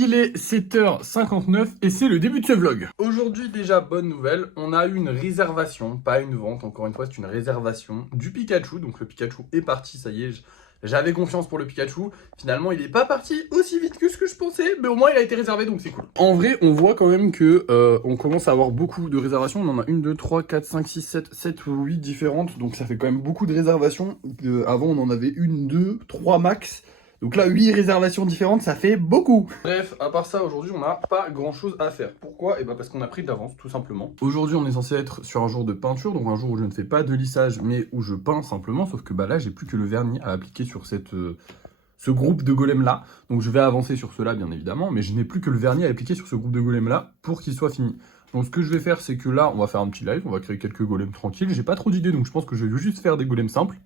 Il est 7h59 et c'est le début de ce vlog. Aujourd'hui déjà, bonne nouvelle, on a eu une réservation, pas une vente, encore une fois c'est une réservation du Pikachu. Donc le Pikachu est parti, ça y est, j'avais confiance pour le Pikachu. Finalement il n'est pas parti aussi vite que ce que je pensais, mais au moins il a été réservé donc c'est cool. En vrai on voit quand même que on commence à avoir beaucoup de réservations. On en a 1, 2, 3, 4, 5, 6, 7 ou 8 différentes. Donc ça fait quand même beaucoup de réservations. Avant on en avait 1, 2, 3 max. Donc là, 8 réservations différentes, ça fait beaucoup. Bref, à part ça, aujourd'hui, on n'a pas grand-chose à faire. Pourquoi? Et bah parce qu'on a pris de l'avance, tout simplement. Aujourd'hui, on est censé être sur un jour de peinture, donc un jour où je ne fais pas de lissage, mais où je peins simplement. Sauf que bah là, j'ai plus que le vernis à appliquer sur ce groupe de golems-là. Donc je vais avancer sur cela, bien évidemment, mais je n'ai plus que le vernis à appliquer sur ce groupe de golems-là pour qu'il soit fini. Donc ce que je vais faire, c'est que là, on va faire un petit live, on va créer quelques golems tranquilles. J'ai pas trop d'idées, donc je pense que je vais juste faire des golems simples.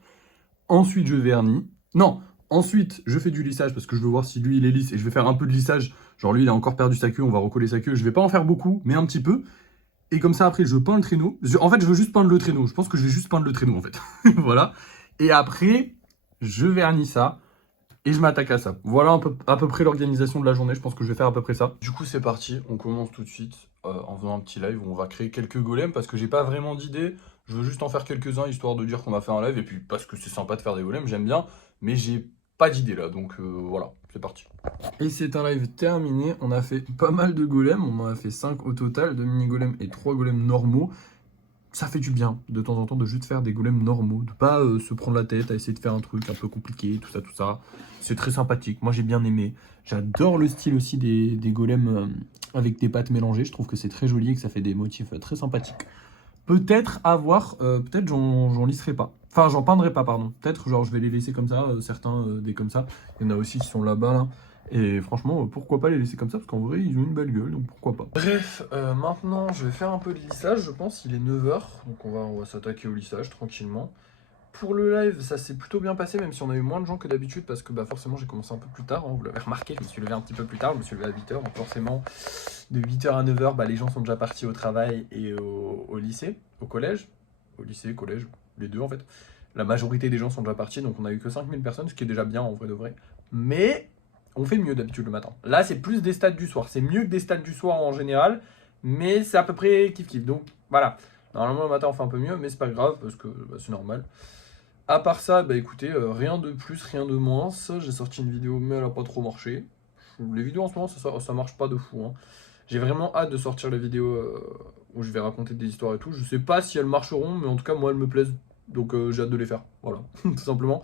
Ensuite, je vernis. Non! Ensuite, je fais du lissage parce que je veux voir si lui il est lisse et je vais faire un peu de lissage. Genre lui il a encore perdu sa queue, on va recoller sa queue. Je vais pas en faire beaucoup, mais un petit peu. Et comme ça après je peins le traîneau. En fait je veux juste peindre le traîneau. Je pense que je vais juste peindre le traîneau en fait. Voilà. Et après, je vernis ça et je m'attaque à ça. Voilà à peu près l'organisation de la journée. Je pense que je vais faire à peu près ça. Du coup c'est parti, on commence tout de suite en faisant un petit live où on va créer quelques golems parce que j'ai pas vraiment d'idée. Je veux juste en faire quelques-uns histoire de dire qu'on a fait un live et puis parce que c'est sympa de faire des golems, j'aime bien. Mais j'ai pas d'idée là, donc voilà, c'est parti. Et c'est un live terminé, on a fait pas mal de golems, on en a fait 5 au total, 2 mini-golems et 3 golems normaux. Ça fait du bien, de temps en temps, de juste faire des golems normaux, de pas se prendre la tête à essayer de faire un truc un peu compliqué, tout ça. C'est très sympathique, moi j'ai bien aimé. J'adore le style aussi des golems avec des pattes mélangées, je trouve que c'est très joli et que ça fait des motifs très sympathiques. Peut-être avoir, peut-être j'en lisserai pas. Enfin, j'en peindrai pas, pardon. Peut-être, genre, je vais les laisser comme ça, certains des comme ça. Il y en a aussi qui sont là-bas, là. Et franchement, pourquoi pas les laisser comme ça? Parce qu'en vrai, ils ont une belle gueule, donc pourquoi pas. Bref, maintenant, je vais faire un peu de lissage, je pense. Il est 9h, donc on va s'attaquer au lissage tranquillement. Pour le live, ça s'est plutôt bien passé, même si on a eu moins de gens que d'habitude, parce que bah, forcément j'ai commencé un peu plus tard, hein, vous l'avez remarqué, je me suis levé un petit peu plus tard, je me suis levé à 8h, donc forcément de 8h à 9h, bah, les gens sont déjà partis au travail et au lycée, au collège, au lycée, collège, les deux en fait. La majorité des gens sont déjà partis, donc on a eu que 5000 personnes, ce qui est déjà bien en vrai de vrai. Mais on fait mieux d'habitude le matin. Là c'est plus des stades du soir, c'est mieux que des stades du soir en général, mais c'est à peu près kiff-kiff, donc voilà. Normalement le matin on fait un peu mieux, mais c'est pas grave, parce que bah, c'est normal. À part ça, bah écoutez, rien de plus, rien de moins. J'ai sorti une vidéo, mais elle a pas trop marché. Les vidéos en ce moment, ça marche pas de fou. Hein. J'ai vraiment hâte de sortir les vidéos où je vais raconter des histoires et tout. Je sais pas si elles marcheront, mais en tout cas, moi, elles me plaisent. Donc j'ai hâte de les faire. Voilà, tout simplement.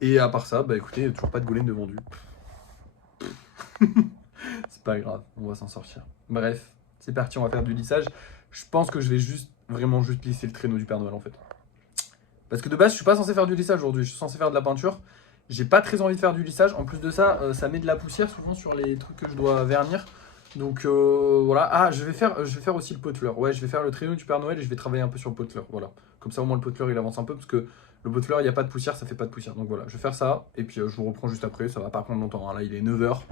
Et à part ça, bah écoutez, toujours pas de golem de vendu. C'est pas grave, on va s'en sortir. Bref, c'est parti, on va faire du lissage. Je pense que je vais vraiment juste lisser le traîneau du Père Noël en fait. Parce que de base, je suis pas censé faire du lissage aujourd'hui, je suis censé faire de la peinture. J'ai pas très envie de faire du lissage. En plus de ça, ça met de la poussière souvent sur les trucs que je dois vernir. Donc voilà. Ah, je vais faire aussi le pot de fleurs. Ouais, je vais faire le traîneau du Père Noël et je vais travailler un peu sur le pot de fleurs. Voilà. Comme ça, au moins, le pot de fleurs, il avance un peu. Parce que le pot de fleurs, il n'y a pas de poussière, ça fait pas de poussière. Donc voilà, je vais faire ça. Et puis je vous reprends juste après. Ça va pas prendre longtemps. Hein. Là, il est 9h.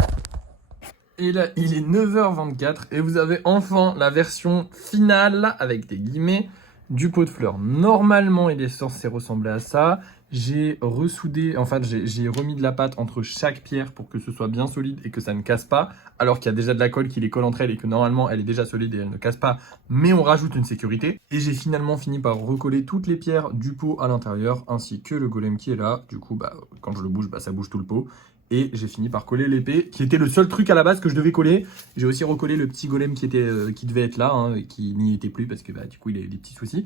Et là, il est 9h24. Et vous avez enfin la version finale, avec des guillemets, du pot de fleurs. Normalement, il est censé ressembler à ça. J'ai ressoudé, en fait, j'ai remis de la pâte entre chaque pierre pour que ce soit bien solide et que ça ne casse pas. Alors qu'il y a déjà de la colle qui les colle entre elles et que normalement, elle est déjà solide et elle ne casse pas. Mais on rajoute une sécurité. Et j'ai finalement fini par recoller toutes les pierres du pot à l'intérieur, ainsi que le golem qui est là. Du coup, bah, quand je le bouge, bah, ça bouge tout le pot. Et j'ai fini par coller l'épée, qui était le seul truc à la base que je devais coller. J'ai aussi recollé le petit golem qui devait être là, hein, et qui n'y était plus parce que bah, du coup il a eu des petits soucis.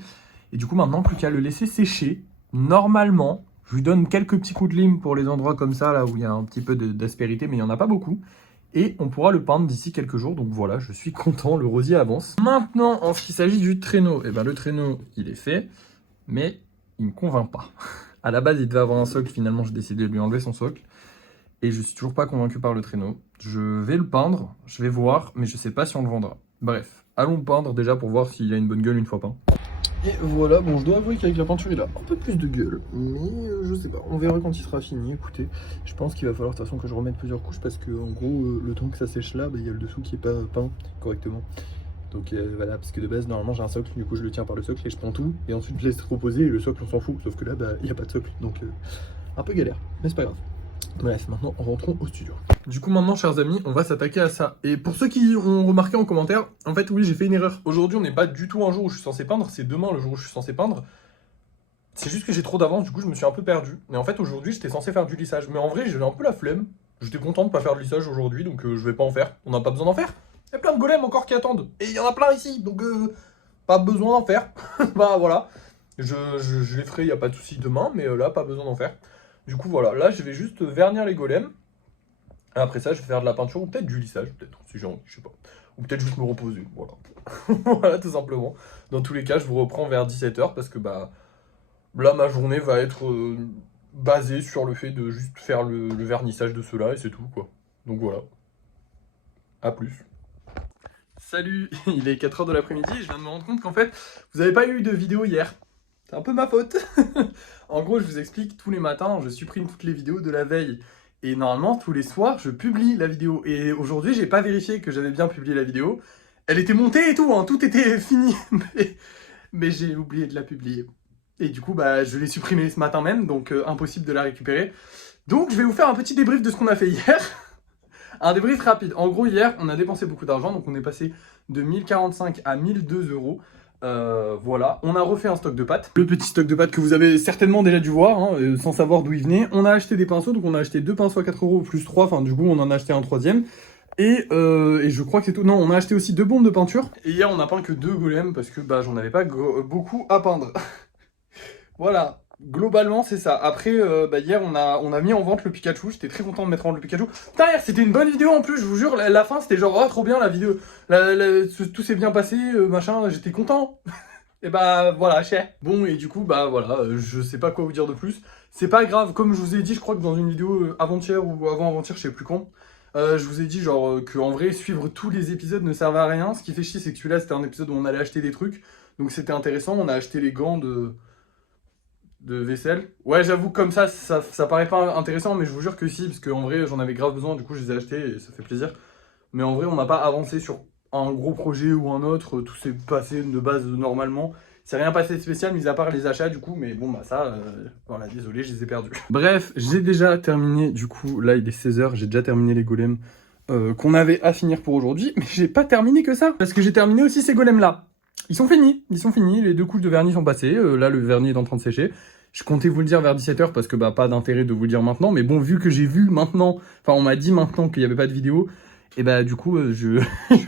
Et du coup maintenant plus qu'à le laisser sécher. Normalement, je lui donne quelques petits coups de lime pour les endroits comme ça, là où il y a un petit peu d'aspérité, mais il n'y en a pas beaucoup. Et on pourra le peindre d'ici quelques jours, donc voilà, je suis content, le rosier avance. Maintenant, en ce qui s'agit du traîneau, et ben le traîneau il est fait, mais il ne me convainc pas. À la base il devait avoir un socle, finalement j'ai décidé de lui enlever son socle. Et je suis toujours pas convaincu par le traîneau. Je vais le peindre, je vais voir, mais je sais pas si on le vendra. Bref, allons le peindre déjà pour voir s'il a une bonne gueule une fois peint. Et voilà, bon je dois avouer qu'avec la peinture il a un peu plus de gueule, mais je sais pas, on verra quand il sera fini. Écoutez, je pense qu'il va falloir de toute façon que je remette plusieurs couches parce que en gros le temps que ça sèche là, bah, il y a le dessous qui est pas peint correctement. Donc voilà, parce que de base normalement j'ai un socle, du coup je le tiens par le socle et je prends tout, et ensuite je laisse reposer et le socle on s'en fout, sauf que là bah il n'y a pas de socle, donc un peu galère, mais c'est pas grave. Bref, maintenant rentrons au studio. Du coup maintenant chers amis, on va s'attaquer à ça. Et pour ceux qui ont remarqué en commentaire, en fait oui j'ai fait une erreur. Aujourd'hui on n'est pas du tout un jour où je suis censé peindre, c'est demain le jour où je suis censé peindre. C'est juste que j'ai trop d'avance, du coup je me suis un peu perdu. Et en fait aujourd'hui j'étais censé faire du lissage. Mais en vrai j'ai un peu la flemme. J'étais content de pas faire de lissage aujourd'hui, donc je vais pas en faire. On n'a pas besoin d'en faire. Il y a plein de golems encore qui attendent. Et il y en a plein ici, donc pas besoin d'en faire. Bah voilà. Je les ferai, il n'y a pas de souci demain, mais là pas besoin d'en faire. Du coup voilà, là je vais juste vernir les golems. Après ça je vais faire de la peinture ou peut-être du lissage, peut-être, si j'ai envie, je sais pas. Ou peut-être juste me reposer, voilà. Voilà tout simplement. Dans tous les cas je vous reprends vers 17 h parce que bah... Là, ma journée va être basée sur le fait de juste faire le vernissage de ceux-là et c'est tout, quoi. Donc voilà. À plus. Salut, il est 4 h de l'après-midi et je viens de me rendre compte qu'en fait, vous n'avez pas eu de vidéo hier. C'est un peu ma faute. En gros, je vous explique, tous les matins, je supprime toutes les vidéos de la veille. Et normalement, tous les soirs, je publie la vidéo. Et aujourd'hui, j'ai pas vérifié que j'avais bien publié la vidéo. Elle était montée et tout, hein, tout était fini. Mais j'ai oublié de la publier. Et du coup, bah, je l'ai supprimée ce matin même, donc impossible de la récupérer. Donc, je vais vous faire un petit débrief de ce qu'on a fait hier. Un débrief rapide. En gros, hier, on a dépensé beaucoup d'argent, donc on est passé de 1045 à 1002 euros. Voilà, on a refait un stock de pâtes. Le petit stock de pâtes que vous avez certainement déjà dû voir, hein, sans savoir d'où il venait. On a acheté des pinceaux, donc on a acheté 2 pinceaux à 4 euros plus 3, enfin du coup on en a acheté un troisième. Et je crois que c'est tout. Non, on a acheté aussi 2 bombes de peinture. Et hier, on a peint que 2 golems parce que bah, j'en avais pas beaucoup à peindre. Voilà, globalement c'est ça. Après, bah, hier on a mis en vente le Pikachu, j'étais très content de mettre en vente le Pikachu. Putain, hier c'était une bonne vidéo en plus, je vous jure, la fin c'était genre, oh trop bien la vidéo, tout s'est bien passé, machin, j'étais content. Et bah voilà, cher. Bon, et du coup, bah voilà, je sais pas quoi vous dire de plus. C'est pas grave, comme je vous ai dit, je crois que dans une vidéo avant-hier ou avant-avant-hier, je sais plus quand, je vous ai dit genre que en vrai, suivre tous les épisodes ne servait à rien. Ce qui fait chier, c'est que celui-là c'était un épisode où on allait acheter des trucs, donc c'était intéressant, on a acheté les gants de vaisselle. Ouais, j'avoue, comme ça paraît pas intéressant, mais je vous jure que si, parce qu'en vrai, j'en avais grave besoin, du coup, je les ai achetés et ça fait plaisir. Mais en vrai, on n'a pas avancé sur un gros projet ou un autre, tout s'est passé de base normalement. C'est rien passé de spécial, mis à part les achats, du coup, mais bon, bah ça, voilà, désolé, je les ai perdus. Bref, j'ai déjà terminé, du coup, là, il est 16 h, j'ai déjà terminé les golems qu'on avait à finir pour aujourd'hui, mais j'ai pas terminé que ça, parce que j'ai terminé aussi ces golems-là. Ils sont finis, les 2 couches de vernis sont passées, là, le vernis est en train de sécher. Je comptais vous le dire vers 17 h parce que bah pas d'intérêt de vous le dire maintenant, mais bon, vu que j'ai vu maintenant, enfin on m'a dit maintenant qu'il n'y avait pas de vidéo, et bah du coup je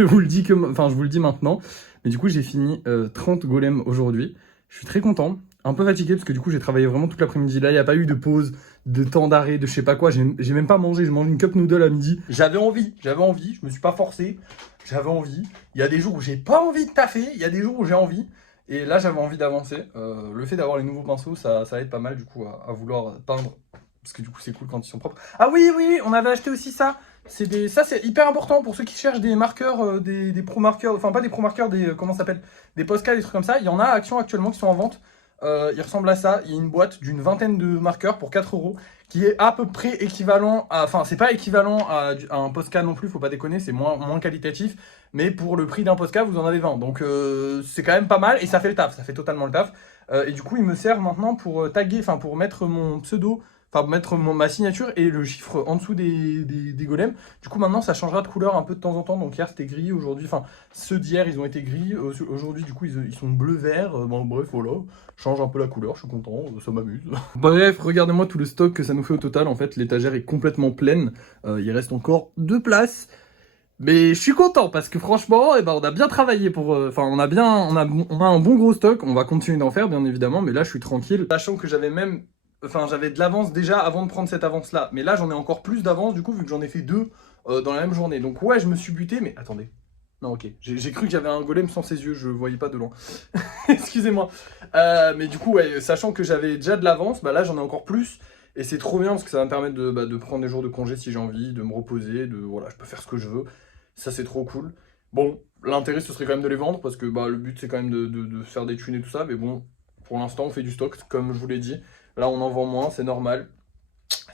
vous le dis je vous le dis maintenant, mais du coup j'ai fini 30 golems aujourd'hui. Je suis très content, un peu fatigué parce que du coup j'ai travaillé vraiment toute l'après-midi, là il n'y a pas eu de pause, de temps d'arrêt, de je sais pas quoi, j'ai même pas mangé, je mange une cup noodle à midi. J'avais envie, je me suis pas forcé, j'avais envie. Il y a des jours où j'ai pas envie de taffer, il y a des jours où j'ai envie. Et là, j'avais envie d'avancer. Le fait d'avoir les nouveaux pinceaux, ça aide pas mal du coup à vouloir peindre. Parce que du coup, c'est cool quand ils sont propres. Ah oui, on avait acheté aussi ça. Ça, c'est hyper important pour ceux qui cherchent des marqueurs, des pro marqueurs. Enfin, pas des pro marqueurs, comment ça s'appelle, des Posca, des trucs comme ça. Il y en a à Action actuellement qui sont en vente. Il ressemble à ça. Il y a une boîte d'une vingtaine de marqueurs pour 4 euros qui est à peu près équivalent à. Enfin, c'est pas équivalent à un Posca non plus, faut pas déconner, c'est moins qualitatif. Mais pour le prix d'un Posca, vous en avez 20. Donc c'est quand même pas mal et ça fait le taf, ça fait totalement le taf. Et du coup, il me sert maintenant pour taguer, enfin pour mettre mon pseudo, enfin mettre ma signature et le chiffre en dessous des golems. Du coup, maintenant, ça changera de couleur un peu de temps en temps. Donc hier, c'était gris, aujourd'hui, enfin ceux d'hier, ils ont été gris. Aujourd'hui, du coup, ils sont bleu-vert. Bon, bref, voilà, change un peu la couleur, je suis content, ça m'amuse. Bref, regardez-moi tout le stock que ça nous fait au total. En fait, l'étagère est complètement pleine. Il reste encore 2 places. Mais je suis content parce que franchement, eh ben, on a bien travaillé pour. Enfin, on a un bon gros stock. On va continuer d'en faire, bien évidemment. Mais là, je suis tranquille. Sachant que j'avais de l'avance déjà avant de prendre cette avance-là. Mais là, j'en ai encore plus d'avance du coup, vu que j'en ai fait 2 dans la même journée. Donc ouais, je me suis buté. Mais attendez. Non, ok. J'ai cru que j'avais un golem sans ses yeux. Je voyais pas de loin. Excusez-moi. Mais du coup, ouais, sachant que j'avais déjà de l'avance, bah là, j'en ai encore plus. Et c'est trop bien parce que ça va me permettre de prendre des jours de congé si j'ai envie, de me reposer, voilà, je peux faire ce que je veux. Ça, c'est trop cool. Bon, l'intérêt, ce serait quand même de les vendre, parce que bah, le but, c'est quand même de faire des thunes et tout ça. Mais bon, pour l'instant, on fait du stock, comme je vous l'ai dit. Là, on en vend moins, c'est normal.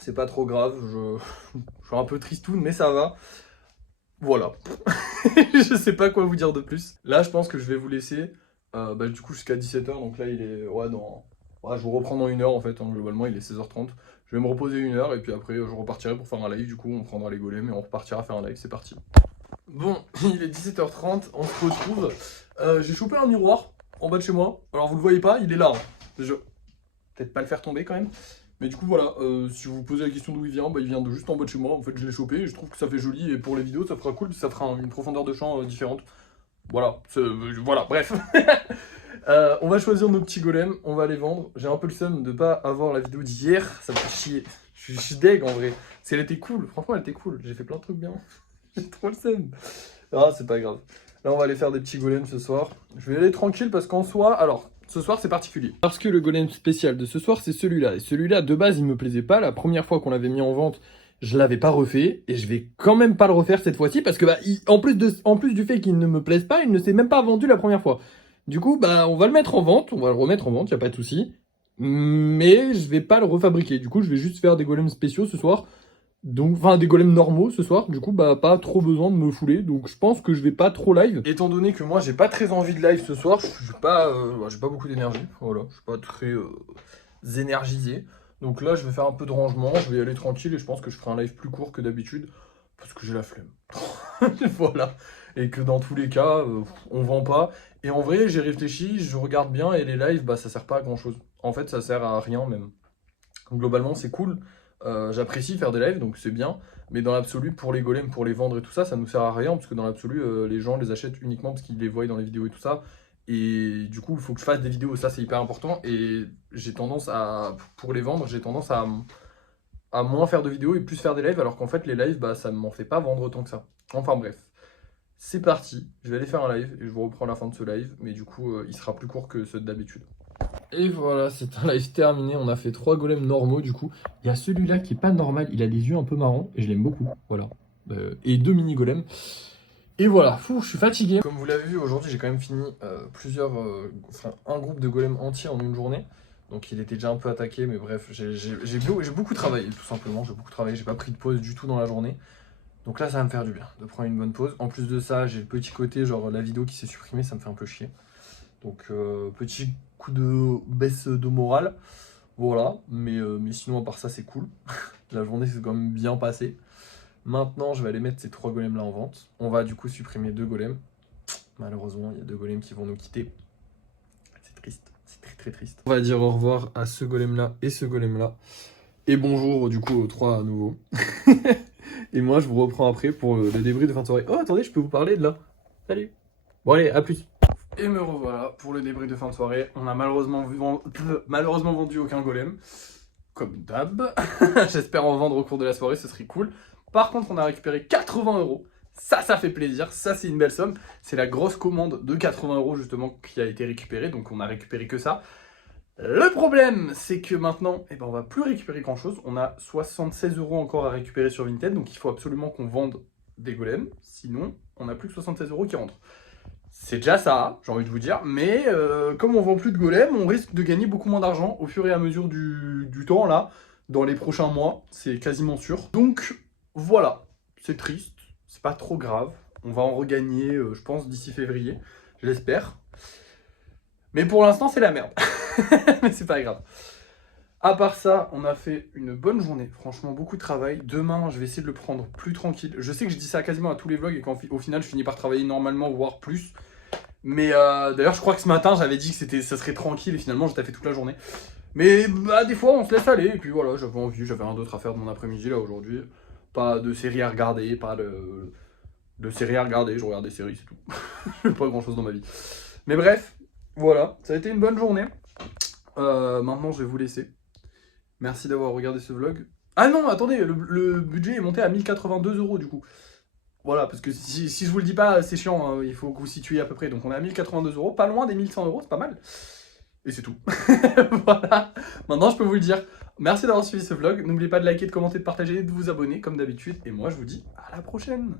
C'est pas trop grave. Je suis un peu tristoun, mais ça va. Voilà. Je sais pas quoi vous dire de plus. Là, je pense que je vais vous laisser, du coup, jusqu'à 17 h. Donc là, il est... Ouais, je vous reprends dans 1 heure, en fait. Hein, globalement, il est 16 h 30. Je vais me reposer 1 heure et puis après je repartirai pour faire un live. Du coup, on prendra les golems et on repartira faire un live. C'est parti. Bon, il est 17h30, on se retrouve. J'ai chopé un miroir en bas de chez moi. Alors vous le voyez pas, il est là. Hein. Déjà, peut-être pas le faire tomber quand même. Mais du coup voilà, si vous vous posez la question d'où il vient, bah, il vient de juste en bas de chez moi. En fait, je l'ai chopé et je trouve que ça fait joli. Et pour les vidéos, ça fera cool, ça fera une profondeur de champ différente. Voilà, voilà, bref. On va choisir nos petits golems, on va les vendre. J'ai un peu le seum de pas avoir la vidéo d'hier, ça me fait chier. Je suis deg en vrai. Parce qu'elle était cool, franchement elle était cool. J'ai fait plein de trucs bien. J'ai trop le seum. Ah, c'est pas grave. Là, on va aller faire des petits golems ce soir. Je vais aller tranquille parce qu'en soi, alors, ce soir c'est particulier. Parce que le golem spécial de ce soir c'est celui-là. Et celui-là, de base, il me plaisait pas. La première fois qu'on l'avait mis en vente, je l'avais pas refait. Et je vais quand même pas le refaire cette fois-ci parce que, bah, en plus du fait qu'il ne me plaise pas, il ne s'est même pas vendu la première fois. Du coup, bah, on va le mettre en vente, on va le remettre en vente, y a pas de souci. Mais je vais pas le refabriquer. Du coup, je vais juste faire des golems spéciaux ce soir. Donc, enfin, des golems normaux ce soir. Du coup, bah, pas trop besoin de me fouler. Donc, je pense que je vais pas trop live. Étant donné que moi, j'ai pas très envie de live ce soir, j'ai pas beaucoup d'énergie. Voilà, je suis pas très énergisé. Donc là, je vais faire un peu de rangement. Je vais y aller tranquille et je pense que je ferai un live plus court que d'habitude parce que j'ai la flemme. Voilà. Et que dans tous les cas, on vend pas. Et en vrai, j'ai réfléchi, je regarde bien et les lives, bah ça sert pas à grand chose. En fait, ça sert à rien même. Donc, globalement, c'est cool. J'apprécie faire des lives, donc c'est bien. Mais dans l'absolu, pour les golems, pour les vendre et tout ça, ça nous sert à rien. Parce que dans l'absolu, les gens les achètent uniquement parce qu'ils les voient dans les vidéos et tout ça. Et du coup, il faut que je fasse des vidéos, ça c'est hyper important. Et j'ai tendance à, pour les vendre, j'ai tendance à moins faire de vidéos et plus faire des lives. Alors qu'en fait, les lives, bah ça m'en fait pas vendre autant que ça. Enfin bref. C'est parti, je vais aller faire un live et je vous reprends la fin de ce live, mais du coup il sera plus court que ceux d'habitude. Et voilà, c'est un live terminé, on a fait 3 golems normaux du coup. Il y a celui-là qui est pas normal, il a des yeux un peu marrants et je l'aime beaucoup, voilà. Et 2 mini golems. Et voilà, je suis fatigué. Comme vous l'avez vu, aujourd'hui j'ai quand même fini un groupe de golems entier en une journée. Donc il était déjà un peu attaqué, mais bref, j'ai beaucoup travaillé tout simplement, j'ai beaucoup travaillé, j'ai pas pris de pause du tout dans la journée. Donc là, ça va me faire du bien de prendre une bonne pause. En plus de ça, j'ai le petit côté, genre la vidéo qui s'est supprimée, ça me fait un peu chier. Donc petit coup de baisse de morale. Voilà, mais sinon à part ça, c'est cool. La journée s'est quand même bien passée. Maintenant, je vais aller mettre ces 3 golems là en vente. On va du coup supprimer 2 golems. Malheureusement, il y a 2 golems qui vont nous quitter. C'est triste, c'est très très triste. On va dire au revoir à ce golem là et ce golem là. Et bonjour du coup aux 3 à nouveau. Et moi, je vous reprends après pour le débrief de fin de soirée. Oh, attendez, je peux vous parler de là. Salut. Bon, allez, à plus. Et me revoilà pour le débrief de fin de soirée. On a malheureusement vendu aucun golem. Comme d'hab. J'espère en vendre au cours de la soirée, ce serait cool. Par contre, on a récupéré 80 €. Ça fait plaisir. Ça, c'est une belle somme. C'est la grosse commande de 80 € justement qui a été récupérée. Donc, on a récupéré que ça. Le problème, c'est que maintenant, on va plus récupérer grand chose. On a 76 € encore à récupérer sur Vinted, donc il faut absolument qu'on vende des golems. Sinon, on n'a plus que 76 € qui rentrent. C'est déjà ça, j'ai envie de vous dire, mais comme on vend plus de golems, on risque de gagner beaucoup moins d'argent au fur et à mesure du temps, là, dans les prochains mois, c'est quasiment sûr. Donc voilà, c'est triste, c'est pas trop grave. On va en regagner, je pense, d'ici février, je l'espère. Mais pour l'instant, c'est la merde. Mais c'est pas grave. À part ça, on a fait une bonne journée. Franchement, beaucoup de travail. Demain, je vais essayer de le prendre plus tranquille. Je sais que je dis ça quasiment à tous les vlogs et qu'au final, je finis par travailler normalement, voire plus. Mais d'ailleurs, je crois que ce matin, j'avais dit que ça serait tranquille et finalement, j'ai taffé toute la journée. Mais bah, des fois, on se laisse aller. Et puis voilà, j'avais envie, j'avais rien d'autre à faire de mon après-midi là aujourd'hui. Pas de séries à regarder, pas de séries à regarder. Je regarde des séries, c'est tout. Je fais pas grand-chose dans ma vie. Mais bref. Voilà, ça a été une bonne journée. Maintenant, je vais vous laisser. Merci d'avoir regardé ce vlog. Ah non, attendez, le budget est monté à 1082 € du coup. Voilà, parce que si je vous le dis pas, c'est chiant, hein, il faut que vous situiez à peu près. Donc on est à 1082 €, pas loin des 1100 €, c'est pas mal. Et c'est tout. Voilà, maintenant je peux vous le dire. Merci d'avoir suivi ce vlog. N'oubliez pas de liker, de commenter, de partager et de vous abonner comme d'habitude. Et moi, je vous dis à la prochaine.